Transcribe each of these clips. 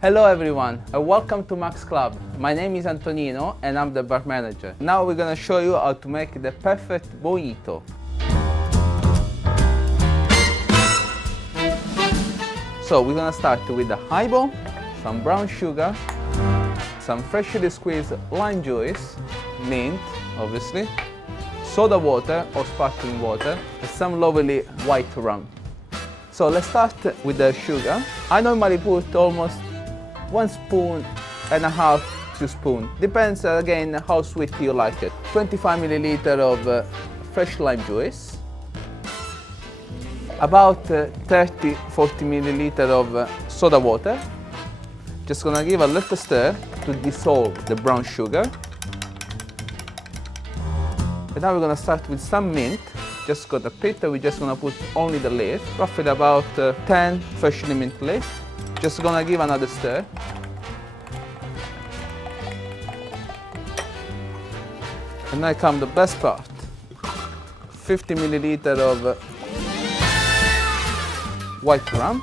Hello everyone and welcome to Max Club. My name is Antonino and I'm the bar manager. Now we're gonna show you how to make the perfect mojito. So we're gonna start with the highball, some brown sugar, some freshly squeezed lime juice, mint obviously, soda water or sparkling water, and some lovely white rum. So let's start with the sugar. I normally put almost 1.5 spoons, 2 spoons. Depends again how sweet you like it. 25 milliliters of fresh lime juice. About 30-40 milliliters of soda water. Just gonna give a little stir to dissolve the brown sugar. And now we're gonna start with some mint. Just got a pit, we're just gonna put only the leaf. Roughly about 10 freshly mint leaf. Just gonna give another stir. And now comes the best part. 50 milliliters of white rum.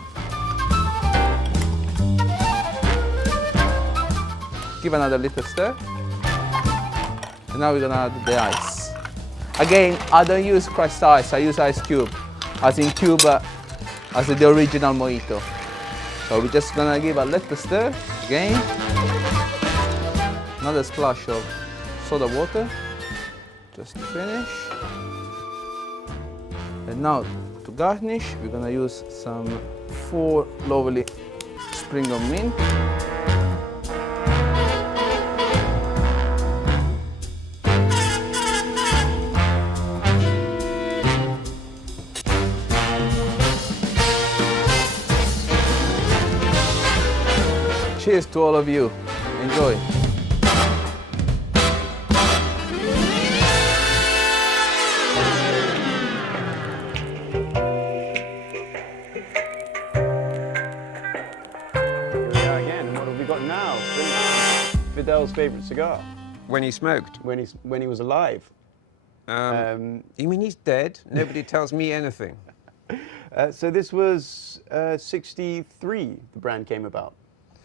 Give another little stir. And now we're gonna add the ice. Again, I don't use crushed ice, I use ice cube. As in Cuba, as the original mojito. So we're just gonna give a little stir again. Another splash of soda water, just to finish. And now to garnish, we're gonna use some 4 lovely sprig of mint. Cheers to all of you. Enjoy. Here we are again. What have we got now? Fidel's favourite cigar. When he smoked. When he was alive. You mean he's dead? Nobody tells me anything. So this was 63. The brand came about.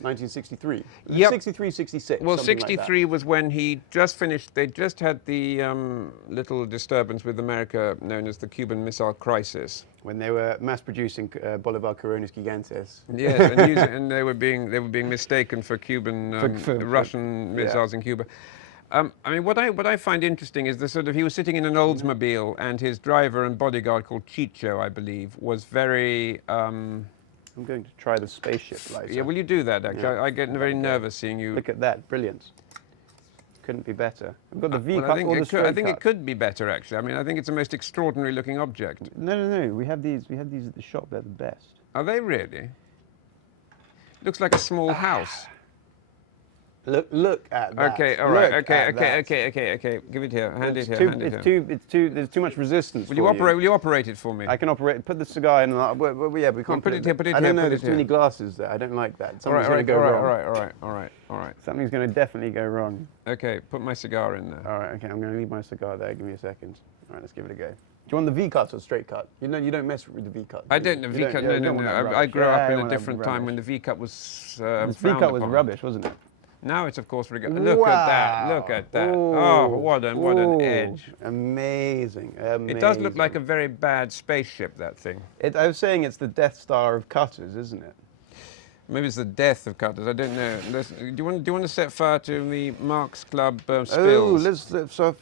1963. Yep. 63, 66. Well, something 63 was when he just finished. They just had the little disturbance with America known as the Cuban Missile Crisis. When they were mass producing Bolivar Coronas Gigantes. Yes, and they were being mistaken for Cuban Russian missiles in Cuba. I mean, what I find interesting is the sort of, he was sitting in an Oldsmobile and his driver and bodyguard called Chicho, I believe, was very. I'm going to try the spaceship later. Yeah, will you do that? Actually, I get very nervous seeing you. Look at that, brilliant. Couldn't be better. We've got the V Well, cut or the straight I think cut. it could be better, actually. I mean, I think it's a most extraordinary looking object. No. We have these at the shop. They're the best. Are they really? Looks like a small house. Look at that. Okay, all right. Look Okay. at Give it here. Hand it here. There's too much resistance. Will you operate it for me? I can operate. Put the cigar in. Yeah, we can't put it here. I don't know. There's too many glasses there. I don't like that. Something's going to go wrong. All right. Something's going to definitely go wrong. Okay, put my cigar in there. All right. Okay, I'm going to leave my cigar there. Give me a second. All right, let's give it a go. Do you want the V cut or straight cut? You don't mess with the V cut. I don't know V cut. No. I grew up in a different time when the V cut was. The V cut was rubbish, wasn't it? Now it's of course look at that. Look at that. Ooh. Oh, what an edge. Amazing. It does look like a very bad spaceship, that thing. I was saying it's the Death Star of cutters, isn't it? Maybe it's the death of cutters. I don't know. Do you want to set fire to the Marx Club spills? Oh, let's set fire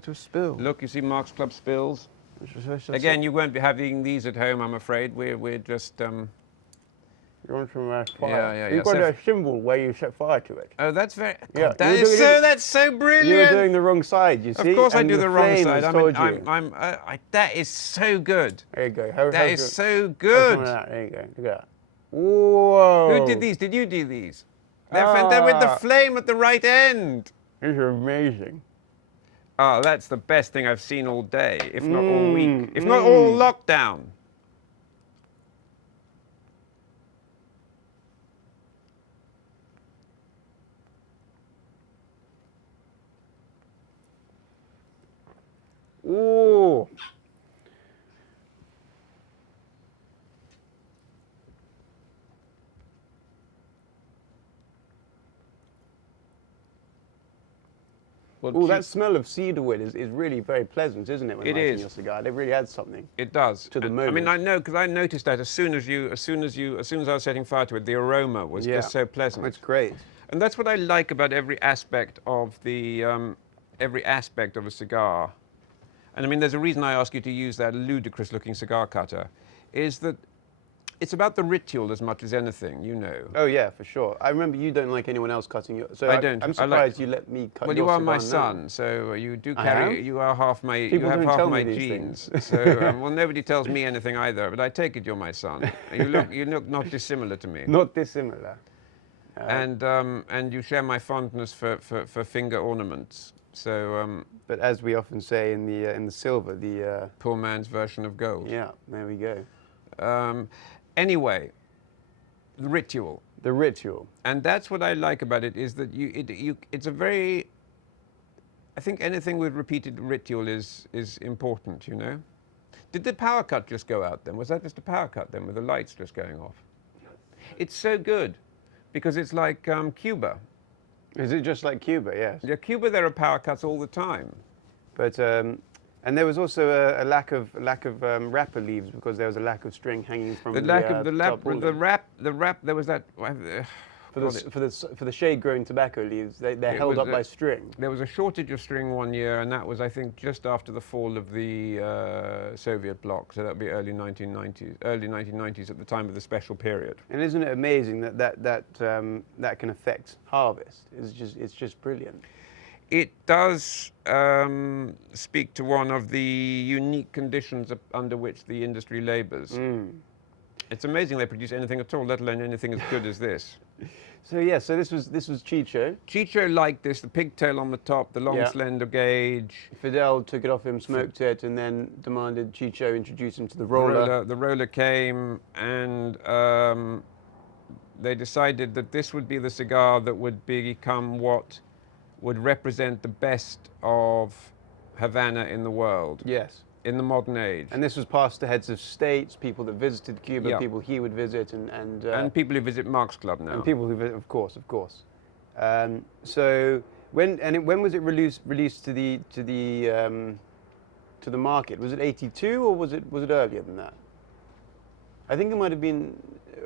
to a spill. Look, you see Marx Club spills. Again, you won't be having these at home, I'm afraid. We're just. You want some fire? Yeah. You've got a symbol where you set fire to it. Oh, that's very. Yeah. That's so brilliant. You're doing the wrong side. You see. Of course, I do the wrong side. That is so good. There you go. That is so good. There you go. Look at that. Whoa. Who did these? Did you do these? They're with the flame at the right end. These are amazing. Oh, that's the best thing I've seen all day, if not all week, if not all lockdown. Ooh. Well, Oh, that smell of cedarwood is really very pleasant, isn't it? When It lighting is. your cigar, it really adds something. It does. To the I moment. mean, I know because I noticed that as soon as I was setting fire to it, the aroma was just so pleasant. It's great. And that's what I like about every aspect of a cigar. And I mean, there's a reason I ask you to use that ludicrous-looking cigar cutter, is that it's about the ritual as much as anything, you know. Oh yeah, for sure. I remember you don't like anyone else cutting your. So I don't. I'm surprised you let me cut. Well, your you are my cigar now. son, so you do I carry. am? You are half my. People you have don't half tell my me these genes. things. So well, nobody tells me anything either. But I take it you're my son. You look not dissimilar to me. Not dissimilar. And you share my fondness for finger ornaments. So. But as we often say in the silver, the Poor man's version of gold. yeah, there we go. Anyway, the ritual. The ritual. And that's what I like about it, is that it's a very, I think anything with repeated ritual is important, you know? Did the power cut just go out then? Was that just a power cut then, with the lights just going off? It's so good, because it's like Cuba. Is it just like Cuba? Yes. Yeah, Cuba, there are power cuts all the time. But and there was also a lack of wrapper leaves because there was a lack of string hanging from The lack of top the wrap. There was that. For the shade-grown tobacco leaves, they're held up by string. There was a shortage of string one year, and that was, I think, just after the fall of the Soviet bloc. So that would be early 1990s at the time of the special period. And isn't it amazing that can affect harvest? It's just brilliant. It does speak to one of the unique conditions under which the industry labours. It's amazing they produce anything at all, let alone anything as good as this. So yeah, so this was Chicho. Chicho liked this, the pigtail on the top, the long slender gauge. Fidel took it off him, smoked it, and then demanded Chicho introduce him to the roller. The roller came, and they decided that this would be the cigar that would become what would represent the best of Havana in the world. Yes. In the modern age. And this was passed to heads of states, people that visited Cuba, people he would visit, and people who visit Mark's Club now. And people who visit, of course. So when was it released to the market? Was it '82 or was it earlier than that? I think it might have been.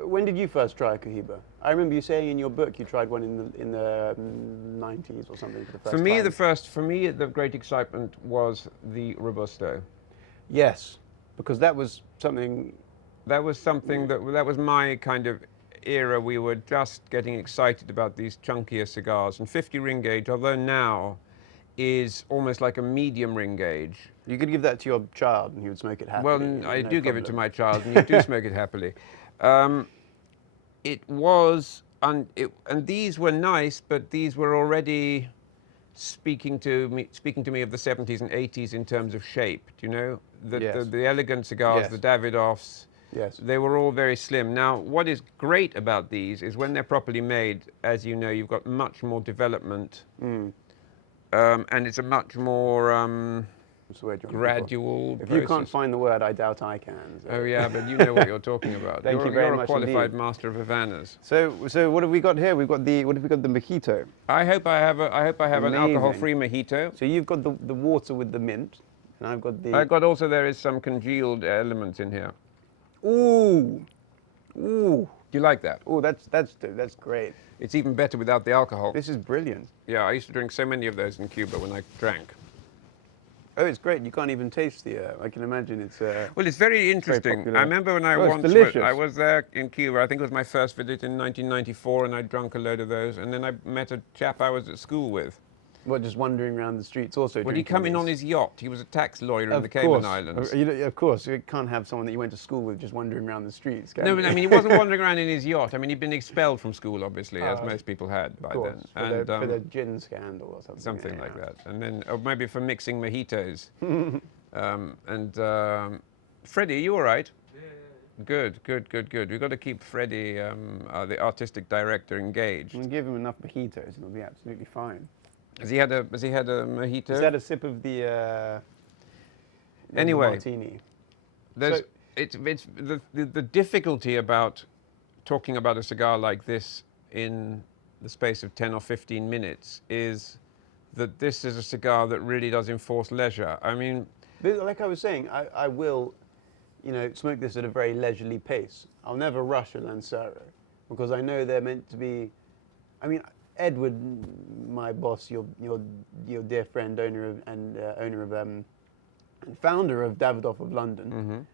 When did you first try a Cohiba? I remember you saying in your book you tried one in the 90s or something for the first time. For me, the great excitement was the Robusto. Yes, because that was something. That was my kind of era. We were just getting excited about these chunkier cigars, and 50 ring gauge, although now is almost like a medium ring gauge. You could give that to your child and he would smoke it happily. Well, I do give it to my child, and you do smoke it happily. It was, and these were nice, but these were already speaking to me of the 70s and 80s in terms of shape. Do you know the elegant cigars, the Davidoffs? Yes. They were all very slim. Now, what is great about these is when they're properly made, as you know, you've got much more development, and it's a much more gradual process. If process. you can't find the word, I doubt I can. So. Oh yeah, but you know what you're talking about. Thank you very you're much a qualified indeed. Master of Havanas. So what have we got here? What have we got? The mojito. I hope I have an alcohol-free mojito. So you've got the water with the mint, and I've got the. Also there is some congealed elements in here. Ooh. Do you like that? Oh, that's great. It's even better without the alcohol. This is brilliant. Yeah, I used to drink so many of those in Cuba when I drank. Oh, it's great. You can't even taste the. I can imagine it's. Well, it's very interesting. Very I remember when I was there in Cuba. I think it was my first visit in 1994, and I drank a load of those. And then I met a chap I was at school with. What, just wandering around the streets also? Well, he come in on his yacht. He was a tax lawyer in the Cayman Islands. Of course, you can't have someone that you went to school with just wandering around the streets. No, but I mean, he wasn't wandering around in his yacht. I mean, he'd been expelled from school, obviously, as most people had by then. And for the gin scandal or something. Something like that. And then, or maybe for mixing mojitos. Freddie, are you all right? Yeah. Good. We've got to keep Freddie, the artistic director, engaged. And give him enough mojitos, and it'll be absolutely fine. Has he had a mojito? He's had a sip of the martini. It's the difficulty about talking about a cigar like this in the space of 10 or 15 minutes is that this is a cigar that really does enforce leisure. I mean, like I was saying, I will, smoke this at a very leisurely pace. I'll never rush a Lancero because I know they're meant to be. I mean, Edward, my boss, your dear friend, owner of and founder of Davidoff of London,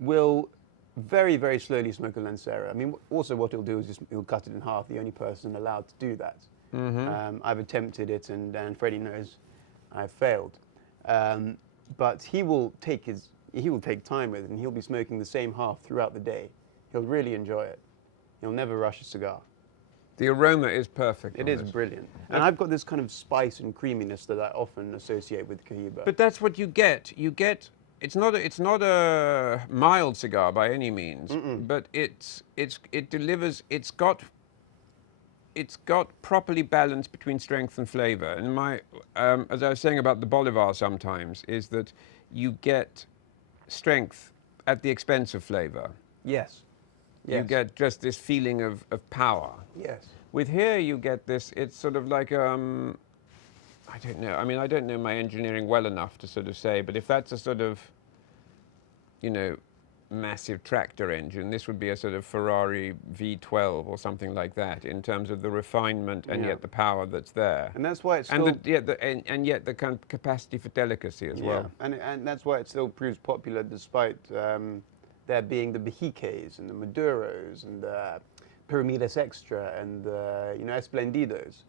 will very, very slowly smoke a Lancero. I mean, also what he'll do is he'll cut it in half. The only person allowed to do that. I've attempted it, and Freddie knows I've failed. But he will take time with it, and he'll be smoking the same half throughout the day. He'll really enjoy it. He'll never rush a cigar. the aroma is perfect. It is brilliant. And I've got this kind of spice and creaminess that I often associate with Cohiba. But that's what you get. You get. It's not a mild cigar by any means, but it delivers. It's got properly balanced between strength and flavor. And as I was saying about the Bolivar sometimes, is that you get strength at the expense of flavor. Yes. You get just this feeling of power. Yes. With here, you get this. It's sort of like I don't know. I mean, I don't know my engineering well enough to sort of say, but if that's a sort of, massive tractor engine, this would be a sort of Ferrari V12 or something like that in terms of the refinement and yet the power that's there. And that's why it's still... And yet the kind of capacity for delicacy as well. And that's why it still proves popular despite there being the Bejiques and the Maduros and the Piramidas Extra and the, Esplendidos.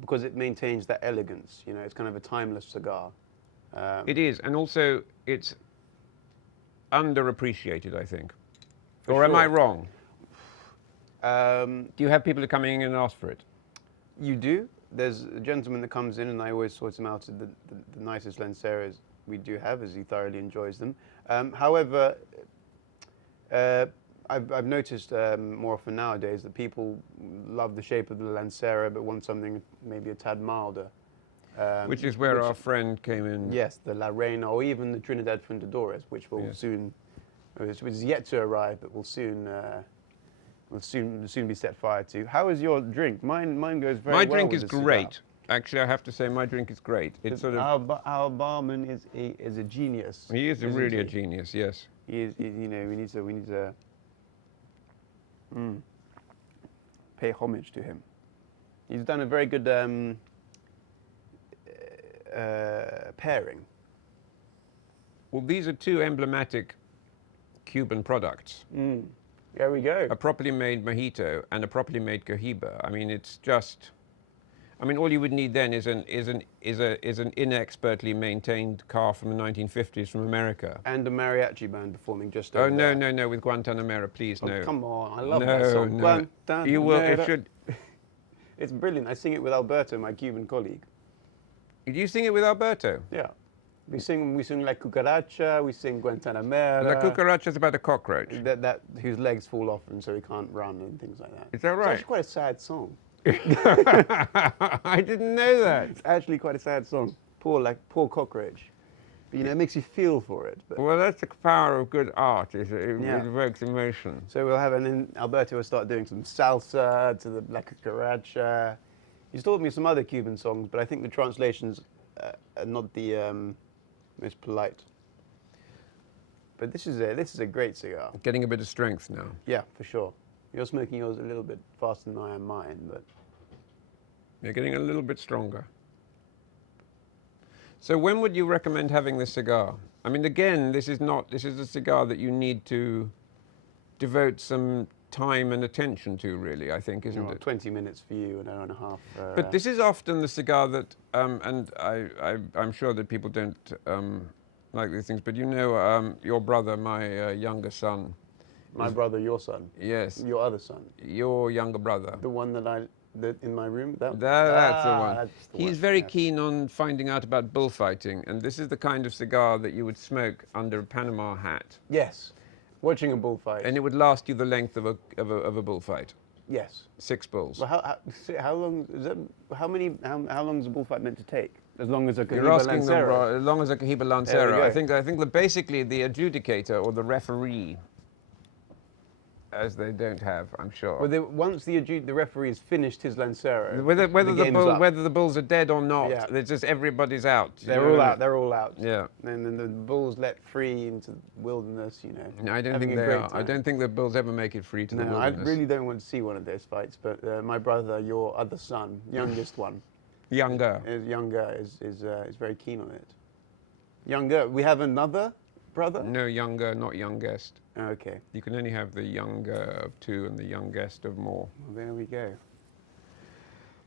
Because it maintains that elegance, it's kind of a timeless cigar. It is, and also it's underappreciated, I think. Or am I wrong? Do you have people who are coming in and ask for it? You do. There's a gentleman that comes in, and I always sort him out at the nicest Lanceros we do have, as he thoroughly enjoys them. However, I've noticed more often nowadays that people love the shape of the Lancero, but want something maybe a tad milder. Which is where our friend came in. Yes, the La Reina, or even the Trinidad Fuentadores, which will soon, which is yet to arrive, but will soon be set fire to. How is your drink? Mine goes very well. My drink with is the great. cigar. Actually, I have to say my drink is great. It's sort of our barman is a genius. He is really a genius. Yes. He is. We need to pay homage to him. He's done a very good pairing. Well, these are two emblematic Cuban products. There we go. A properly made mojito and a properly made Cohiba. I mean, it's just. I mean, all you would need then is an inexpertly maintained car from the 1950s from America. And a mariachi band performing just over there. No, no, with Guantanamera, please, no. Come on, I love that song. No. Guantanamera. You will, it should. It's brilliant. I sing it with Alberto, my Cuban colleague. Do you sing it with Alberto? Yeah. We sing La Cucaracha, we sing Guantanamera. La Cucaracha is about a cockroach. That whose legs fall off and so he can't run and things like that. Is that right? It's actually quite a sad song. I didn't know that. It's actually quite a sad song. Poor cockroach. But, it makes you feel for it. But well, that's the power of good art. It evokes emotion. So we'll have, and then Alberto will start doing some salsa to the La Cucaracha. He's taught me some other Cuban songs, but I think the translations are not the most polite. But this is a great cigar. Getting a bit of strength now. Yeah, for sure. You're smoking yours a little bit faster than I am mine, but you're getting a little bit stronger. So when would you recommend having this cigar? I mean, again, this is a cigar that you need to devote some time and attention to, really, I think, isn't it? 20 minutes for you, an hour and a half. But this is often the cigar that, and I'm sure that people don't like these things, but your brother, my younger son. My brother, your son? Yes. Your other son? Your younger brother. The one that in my room? That's the one. That's the He's one. very keen on finding out about bullfighting, and this is the kind of cigar that you would smoke under a Panama hat. Yes. Watching a bullfight. And it would last you the length of a bullfight. Yes. 6 bulls. Well, how long is that? How long is a bullfight meant to take? As long as a Cohiba You're asking Lancero. as long as a Cohiba Lancero. I think that basically the adjudicator or the referee as they don't have, I'm sure. Well, once the referee has finished his Lancero, Whether the bulls are dead or not, Yeah. it's just everybody's out. they're all out. They're all out. Yeah. And then the bulls let free into the wilderness. You know. No, I don't having think a they great are. I time. don't think the bulls ever make it free to the No, I wilderness. really don't want to see one of those fights. But my brother, your other son, youngest one, Younger. is very keen on it. Younger. We have another brother. No, younger, not youngest. Okay. You can only have the younger of two and the youngest of more. Well, there we go.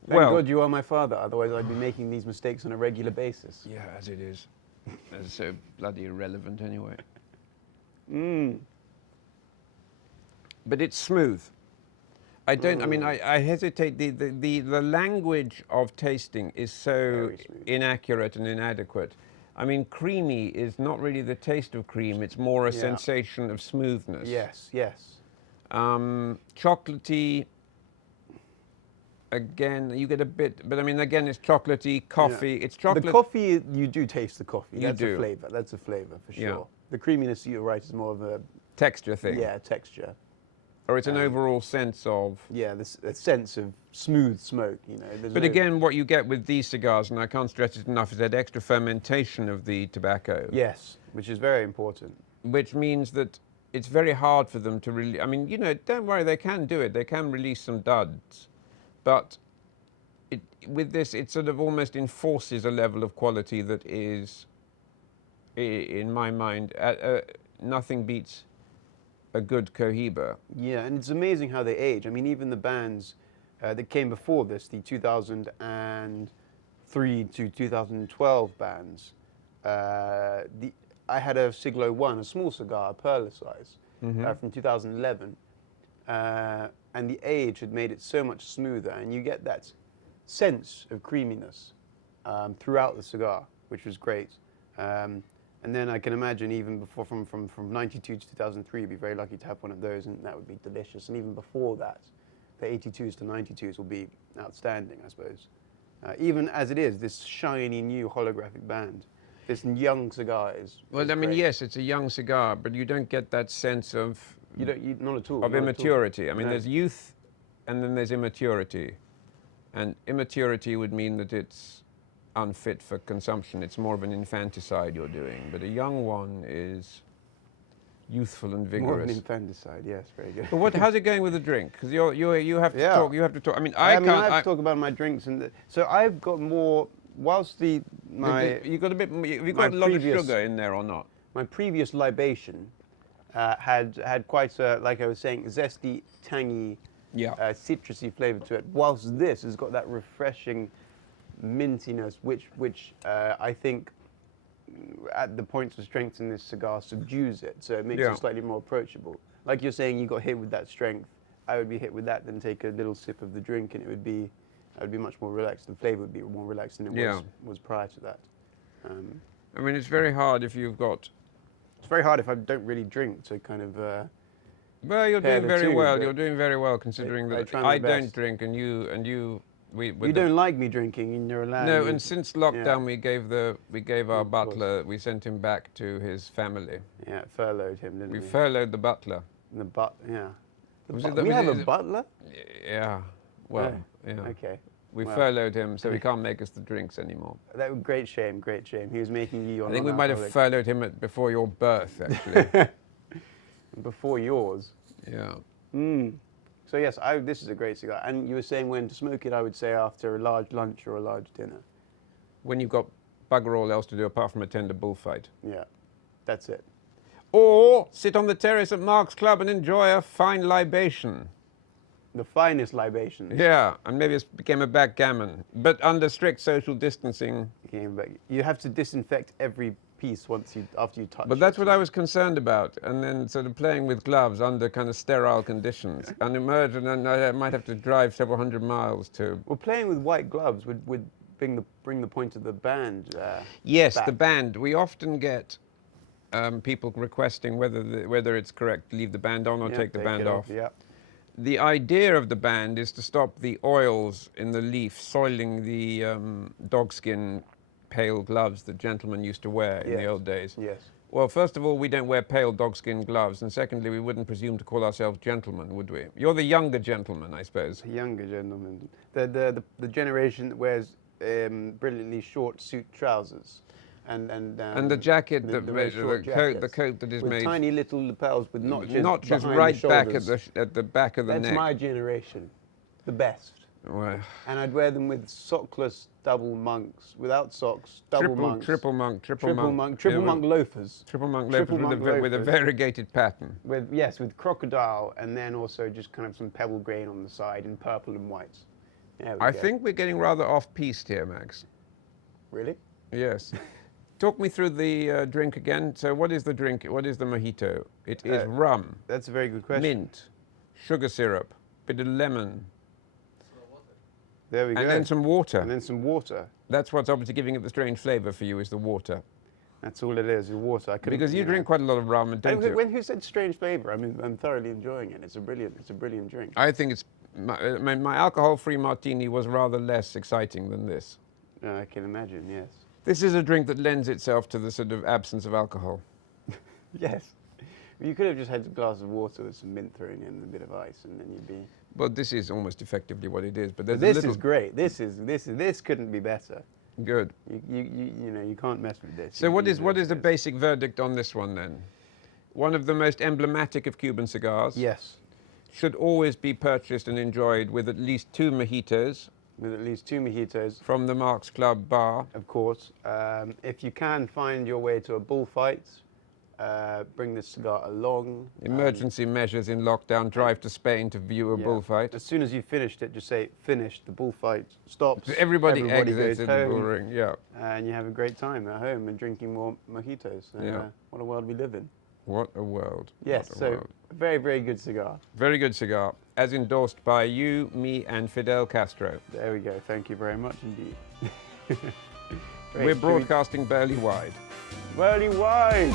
Thank Well- God you are my father. Otherwise, I'd be making these mistakes on a regular basis. Yeah, as it is. It's so bloody irrelevant anyway. But it's smooth. I don't. I mean, I hesitate. The language of tasting is so Very smooth. inaccurate and inadequate. I mean, creamy is not really the taste of cream. It's more a Yeah. sensation of smoothness. Yes. Yes. Chocolatey. Again, you get a bit, but I mean, again, it's chocolatey, coffee. It's chocolate. The coffee, you do taste the coffee. You That's do. a flavour. That's a flavour for sure. Yeah. The creaminess, you're right, is more of a texture thing. texture. Or it's an overall sense of. Yeah, a sense of smooth smoke. You know. There's But no- again, what you get with these cigars, and I can't stress it enough, is that extra fermentation of the tobacco. Yes, which is very important. Which means that it's very hard for them to really. I mean, you know, don't worry, they can do it. They can release some duds, but with this, it sort of almost enforces a level of quality that is, in my mind, nothing beats a good Cohiba. Yeah, and it's amazing how they age. I mean, even the bands that came before this, the 2003 to 2012 bands, I had a Siglo 1, a small cigar, a perla size, from 2011, and the age had made it so much smoother, and you get that sense of creaminess throughout the cigar, which was great. And then I can imagine even before, from 92 to 2003, you'd be very lucky to have one of those, and that would be delicious. And even before that, the 82s to 92s will be outstanding, I suppose. Even as it is, this shiny new holographic band, this young cigar is. Well, I mean, great. yes, it's a young cigar, but you don't get that sense of You don't, not at all. of not at all. immaturity. I mean, No. there's youth, and then there's immaturity, and immaturity would mean that it's unfit for consumption. It's more of an infanticide you're doing, but a young one is youthful and More of an vigorous. infanticide, yes, very good. But how's it going with the drink? Because you have to Yeah. talk. You have to talk. I mean, I can't. have to talk about my drinks, so I've got more. Whilst you got a bit. You've my got a lot previous- of sugar in there or not? my previous libation had quite a, like I was saying, zesty, tangy, Yeah. citrusy flavour to it. Whilst this has got that refreshing mintiness, which I think at the points of strength in this cigar subdues it, so it makes Yeah. it slightly more approachable. Like you're saying, you got hit with that strength. I would be hit with that, then take a little sip of the drink, and I would be much more relaxed. The flavour would be more relaxed than it Yeah. was prior to that. I mean, it's very hard if you've got. It's very hard if I don't really drink to kind of. Well, you're pair doing the very two, well. but You're doing very well considering I that try my I don't best. drink, and you. You don't like me drinking, and you're allowed. No, me- and since lockdown, Yeah. we gave our Of course. butler. We sent him back to his family. Yeah, furloughed him, didn't We we? furloughed the butler. The yeah. Was Bu- it the- we was have it- a butler? Yeah. Well, yeah. Okay. We Well. furloughed him, so he can't make us the drinks anymore. That was great shame, great shame. He was making you. I think we might have furloughed him before your birth, actually. before yours. Yeah. So yes, this is a great cigar. And you were saying when to smoke it, I would say after a large lunch or a large dinner. When you've got bugger all else to do apart from attend a bullfight. Yeah, that's it. Or sit on the terrace at Mark's Club and enjoy a fine libation. The finest libations. Yeah, and maybe it became a backgammon, but under strict social distancing. Came back. You have to disinfect every piece after you touch. But that's it. what I was concerned about, and then sort of playing with gloves under kind of sterile conditions, and emerge, and then I might have to drive several hundred miles to. Well, playing with white gloves would bring the point of the band. Yes, back. the band. We often get people requesting whether it's correct to leave the band on or Yeah, take the band it off. Yeah. The idea of the band is to stop the oils in the leaf soiling the dogskin pale gloves that gentlemen used to wear in the Yes. old days. Yes. Well, first of all, we don't wear pale dogskin gloves, and secondly, we wouldn't presume to call ourselves gentlemen, would we? You're the younger gentleman, I suppose. A younger gentleman. The generation that wears brilliantly short suit trousers. And the jacket, the coat that is with made... tiny little lapels with notches Notches behind right the back shoulders. at the back of the neck. That's my generation. The best. Well, And I'd wear them with sockless double monks, without socks, double monks. Triple monk Loafers. Triple monk loafers with a variegated pattern. With crocodile, and then also just kind of some pebble grain on the side in purple and white. I think we're getting rather off-piste here, Max. Really? Yes. Talk me through the drink again. So what is the drink? What is the mojito? It is rum. That's a very good question. Mint, sugar syrup, bit of lemon. There we go. And then some water. And then some water. That's what's obviously giving it the strange flavour for you, is the water. That's all it is water. Because you drink quite a lot of rum, don't you? Who said strange flavour? I mean, I'm thoroughly enjoying it. It's a brilliant drink. I think it's my alcohol-free martini was rather less exciting than this. I can imagine. Yes. This is a drink that lends itself to the sort of absence of alcohol. Yes. You could have just had a glass of water with some mint thrown in and a bit of ice, and then you'd be. Well, this is almost effectively what it is, but this is great. This couldn't be better. Good. You can't mess with this. So what is the basic verdict on this one then? One of the most emblematic of Cuban cigars. Yes. Should always be purchased and enjoyed with at least 2 mojitos. With at least 2 mojitos. From the Marks Club bar. Of course. If you can find your way to a bullfight, bring this cigar along. Emergency measures in lockdown, drive to Spain to view a bullfight. As soon as you've finished it, just say, finished, the bullfight stops. So everybody exits goes the home, bull ring, yeah. And you have a great time at home and drinking more mojitos. What a world we live in. What a world. Yes, world. Very, very good cigar. Very good cigar, as endorsed by you, me, and Fidel Castro. There we go. Thank you very much indeed. We're broadcasting Burley Wide. Burley Wide!